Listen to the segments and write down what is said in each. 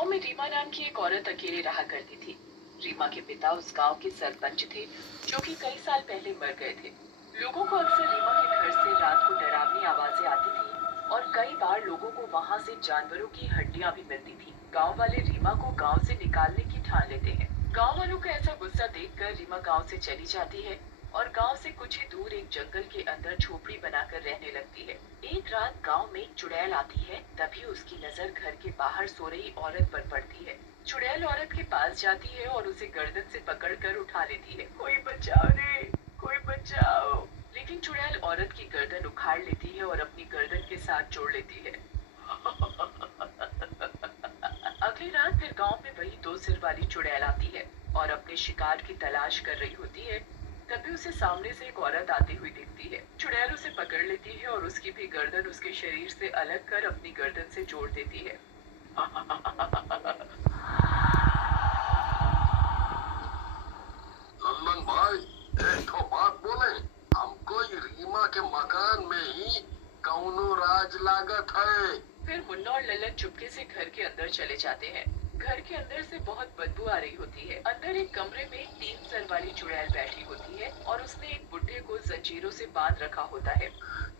गांव में रीमा नाम की एक औरत अकेले रहा करती थी। रीमा के पिता उस गांव के सरपंच थे, जो कि कई साल पहले मर गए थे। लोगों को अक्सर रीमा के घर से रात को डरावनी आवाजें आती थी और कई बार लोगों को वहां से जानवरों की हड्डियां भी मिलती थी। गांव वाले रीमा को गांव से निकालने की ठान लेते हैं। गांव वालों का ऐसा गुस्सा देखकर रीमा गांव से चली जाती है और गांव से कुछ ही दूर एक जंगल के अंदर झोपड़ी बनाकर रहने लगती है। एक रात गांव में एक चुड़ैल आती है, तभी उसकी नजर घर के बाहर सो रही औरत पर पड़ती है। चुड़ैल औरत के पास जाती है और उसे गर्दन से पकड़कर उठा लेती है। कोई बचाओ रे, कोई बचाओ। लेकिन चुड़ैल औरत की गर्दन उखाड़ लेती है और अपनी गर्दन के साथ जोड़ लेती है। अगली रात फिर गांव में वही दो सिर वाली चुड़ैल आती है और अपने शिकार की तलाश कर रही होती है। तभी उसे सामने से एक औरत आती हुई दिखती है। चुड़ैल उसे पकड़ लेती है और उसकी भी गर्दन उसके शरीर से अलग कर अपनी गर्दन से जोड़ देती है। लल्लन भाई, एक ठो बात बोले। हमको ये रीमा के मकान में ही कौनो राज लागत है। फिर मुन्ना और लल्लन चुपके से घर के अंदर चले जाते हैं। घर के अंदर से बहुत बदबू आ रही होती है। अंदर एक कमरे में एक 3 सर वाली चुड़ैल बैठी होती है और उसने एक बुढ़े को जंजीरों से बांध रखा होता है।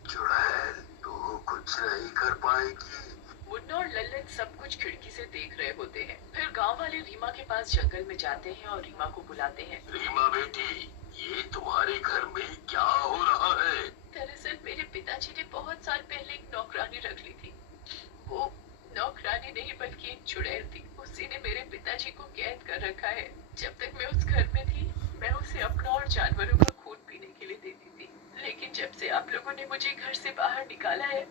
चुड़ैल, तू कुछ नहीं कर पाएगी। मुन्ना और लल्लन सब कुछ खिड़की से देख रहे होते हैं। फिर गांव वाले रीमा के पास जंगल में जाते हैं और रीमा को बुलाते हैं। रीमा बेटी, ये तुम्हारे घर में क्या हो रहा है? दरअसल मेरे पिताजी ने बहुत साल पहले एक नौकरानी रख ली थी। वो नौकरानी नहीं बल्कि एक चुड़ैल थी। उसी ने मेरे पिताजी को कैद कर रखा है। जब तक मैं उस घर में थी, मैं उसे अपना और जानवरों का खून पीने के लिए देती थी। लेकिन जब से आप लोगों ने मुझे घर से बाहर निकाला है,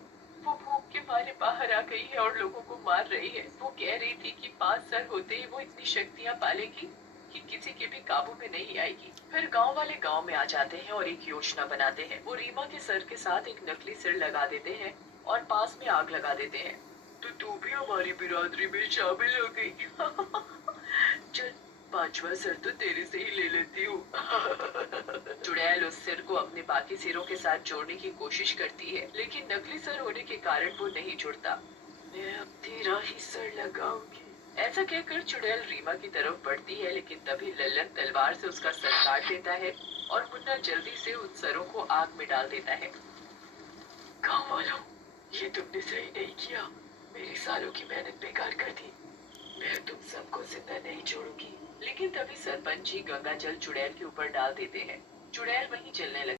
वो भूख के मारे बाहर आ गई है और लोगों को मार रही है। वो कह रही थी कि 5 सर होते ही वो इतनी शक्तियाँ पालेगी कि किसी के भी काबू में नहीं आएगी। फिर गांव वाले गांव में आ जाते हैं और एक योजना बनाते हैं। वो रीमा के सर के साथ एक नकली सिर लगा देते हैं और पास में आग लगा देते हैं। तो तू भी हमारी बिरादरी में शामिल हो गई। चल, 5वां सर तो तेरे से ही ले लेती हूँ। चुड़ैल उस सिर को अपने बाकी सिरों के साथ जोड़ने की कोशिश करती है, लेकिन नकली सर होने के कारण वो नहीं जुड़ता। मैं अब तेरा ही सर लगाऊंगी। ऐसा कहकर चुड़ैल रीमा की तरफ बढ़ती है, लेकिन तभी लल्लन तलवार से उसका सर काट देता है और मुन्ना जल्दी से उन सरों को आग में डाल देता है। गाँव वालों, ये तुमने सही नहीं किया। मेरी सालों की मेहनत बेकार कर दी। मैं तुम सबको जिंदा नहीं छोड़ूंगी। लेकिन तभी सरपंच जी गंगा जल चुड़ैल के ऊपर डाल देते हैं। चुड़ैल वहीं जलने लगती है।